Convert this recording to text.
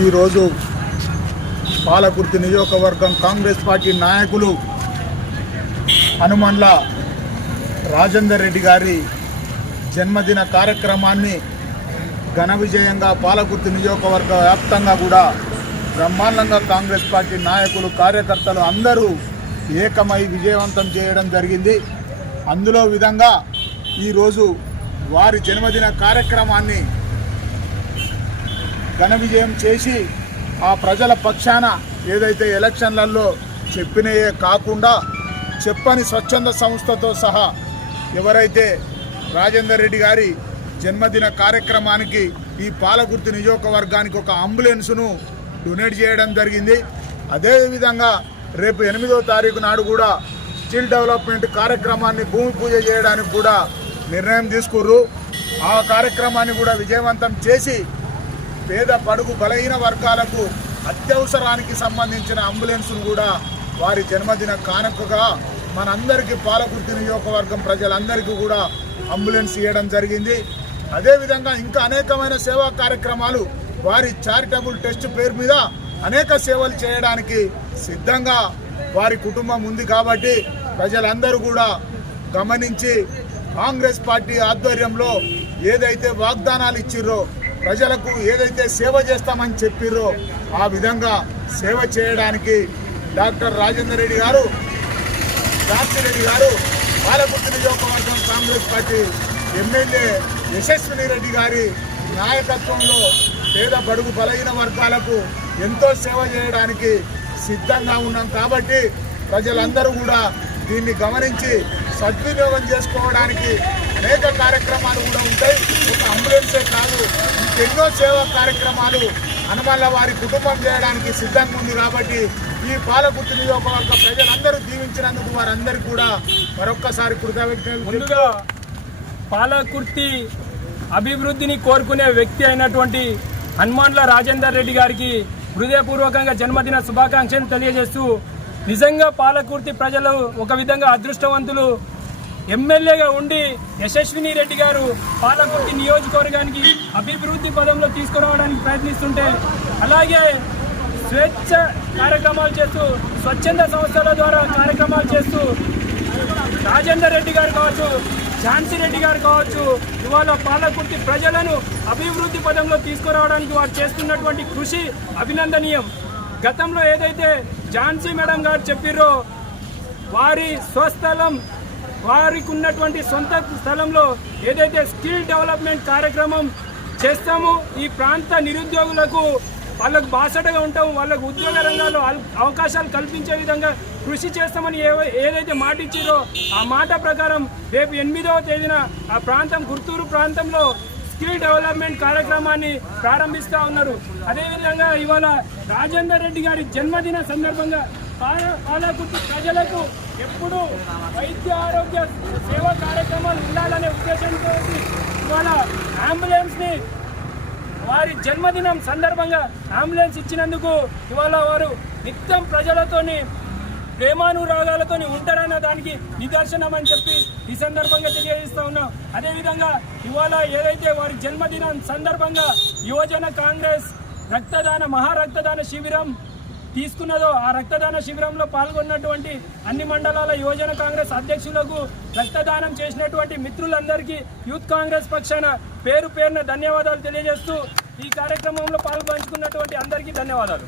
ఈరోజు పాలకుర్తి నియోజకవర్గం కాంగ్రెస్ పార్టీ నాయకులు హనుమండ్ల రాజేందర్ రెడ్డి గారి జన్మదిన కార్యక్రమాన్ని ఘన విజయంగా పాలకుర్తి నియోజకవర్గ వ్యాప్తంగా కూడా బ్రహ్మాండంగా కాంగ్రెస్ పార్టీ నాయకులు కార్యకర్తలు అందరూ ఏకమై విజయవంతం చేయడం జరిగింది. అందులో విధంగా ఈరోజు వారి జన్మదిన కార్యక్రమాన్ని ఘన విజయం చేసి ఆ ప్రజల పక్షాన ఏదైతే ఎలక్షన్లలో చెప్పినయే కాకుండా చెప్పని స్వచ్ఛంద సంస్థతో సహా ఎవరైతే రాజేందర్ రెడ్డి గారి జన్మదిన కార్యక్రమానికి ఈ పాలకుర్తి నియోజకవర్గానికి ఒక అంబులెన్స్ను డొనేట్ చేయడం జరిగింది. అదేవిధంగా రేపు ఎనిమిదో తారీఖు నాడు కూడా స్కిల్ డెవలప్మెంట్ కార్యక్రమాన్ని భూమి పూజ చేయడానికి కూడా నిర్ణయం తీసుకుర్రు. ఆ కార్యక్రమాన్ని కూడా విజయవంతం చేసి పేద పడుగు బలహీన వర్గాలకు అత్యవసరానికి సంబంధించిన అంబులెన్స్ను కూడా వారి జన్మదిన కానుకగా మనందరికీ పాలకుర్తి నియోజకవర్గం ప్రజలందరికీ కూడా అంబులెన్స్ ఇవ్వడం జరిగింది. అదేవిధంగా ఇంకా అనేకమైన సేవా కార్యక్రమాలు వారి చారిటబుల్ టెస్ట్ పేరు మీద అనేక సేవలు చేయడానికి సిద్ధంగా వారి కుటుంబం ఉంది కాబట్టి ప్రజలందరూ కూడా గమనించి కాంగ్రెస్ పార్టీ ఆధ్వర్యంలో ఏదైతే వాగ్దానాలు ఇచ్చిర్రో ప్రజలకు ఏదైతే సేవ చేస్తామని చెప్పిర్రో ఆ విధంగా సేవ చేయడానికి డాక్టర్ రాజేందర్ రెడ్డి గారు రెడ్డి గారు పాలకుర్తి నియోజకవర్గం కాంగ్రెస్ పార్టీ ఎమ్మెల్యే యశస్విని రెడ్డి గారి నాయకత్వంలో పేద బడుగు బలహీన వర్గాలకు ఎంతో సేవ చేయడానికి సిద్ధంగా ఉన్నాం కాబట్టి ప్రజలందరూ కూడా దీన్ని గమనించి సద్వినియోగం చేసుకోవడానికి అనేక కార్యక్రమాలు కూడా ఉంటాయి. ఒక అంబులెన్సే కాదు ఇంకెన్నో సేవా కార్యక్రమాలు హనుమల్ల వారి కుటుంబం చేయడానికి సిద్ధంగా ఉంది కాబట్టి ఈ పాలకుర్తి నియోజకవర్గ ప్రజలందరూ దీవించినందుకు వారందరికీ కూడా మరొక్కసారి కృతజ్ఞతలు ముందుగా పాలకుర్తి అభివృద్ధిని కోరుకునే వ్యక్తి అయినటువంటి హనుమాన్ల రాజేందర్ రెడ్డి గారికి హృదయపూర్వకంగా జన్మదిన శుభాకాంక్షలు తెలియజేస్తూ నిజంగా పాలకుర్తి ప్రజలు ఒక విధంగా అదృష్టవంతులు. ఎమ్మెల్యేగా ఉండి యశస్విని రెడ్డి గారు పాలకుర్తి నియోజకవర్గానికి అభివృద్ధి పదంలో తీసుకురావడానికి ప్రయత్నిస్తుంటే అలాగే స్వేచ్ఛ కార్యక్రమాలు చేస్తూ స్వచ్ఛంద సంస్థల ద్వారా కార్యక్రమాలు చేస్తూ రాజేందర్ రెడ్డి గారు కావచ్చు ఝాన్సీ రెడ్డి గారు కావచ్చు ఇవాళ పాలకుర్తి ప్రజలను అభివృద్ధి పదంలో తీసుకురావడానికి వారు చేస్తున్నటువంటి కృషి అభినందనీయం. గతంలో ఏదైతే ఝాన్సీ మేడం గారు చెప్పారో వారి స్వస్థలం వారికి ఉన్నటువంటి సొంత స్థలంలో ఏదైతే స్కిల్ డెవలప్మెంట్ కార్యక్రమం చేస్తామో ఈ ప్రాంత నిరుద్యోగులకు వాళ్ళకు బాసటగా ఉంటాం వాళ్ళకు ఉద్యోగ రంగాల్లో అల్- అవకాశాలు కల్పించే విధంగా కృషి చేస్తామని ఏదైతే మాట ఇచ్చారో ఆ మాట ప్రకారం రేపు ఎనిమిదవ తేదీన ఆ ప్రాంతం గుర్తూరు ప్రాంతంలో స్కిల్ డెవలప్మెంట్ కార్యక్రమాన్ని ప్రారంభిస్తా ఉన్నారు. అదేవిధంగా ఇవాళ రాజేందర్ రెడ్డి గారి జన్మదిన సందర్భంగా పాలకుర్తి ప్రజలకు ఎప్పుడూ వైద్య ఆరోగ్య సేవా కార్యక్రమాలు ఉండాలనే ఉద్దేశంతో ఇవాళ అంబులెన్స్ని వారి జన్మదినం సందర్భంగా అంబులెన్స్ ఇచ్చినందుకు ఇవాళ వారు నిత్యం ప్రజలతోని ప్రేమానురాగాలతో ఉంటారన్న దానికి నిదర్శనం అని చెప్పి ఈ సందర్భంగా తెలియజేస్తా ఉన్నాం. అదేవిధంగా ఇవాళ ఏదైతే వారి జన్మదినం సందర్భంగా యువజన కాంగ్రెస్ రక్తదాన మహారక్తదాన శిబిరం తీసుకున్నదో ఆ రక్తదాన శిబిరంలో పాల్గొన్నటువంటి అన్ని మండలాల యువజన కాంగ్రెస్ అధ్యక్షులకు రక్తదానం చేసినటువంటి మిత్రులందరికీ యూత్ కాంగ్రెస్ పక్షాన పేరు పేరున ధన్యవాదాలు తెలియజేస్తూ ఈ కార్యక్రమంలో పాల్గొంచుకున్నటువంటి అందరికీ ధన్యవాదాలు.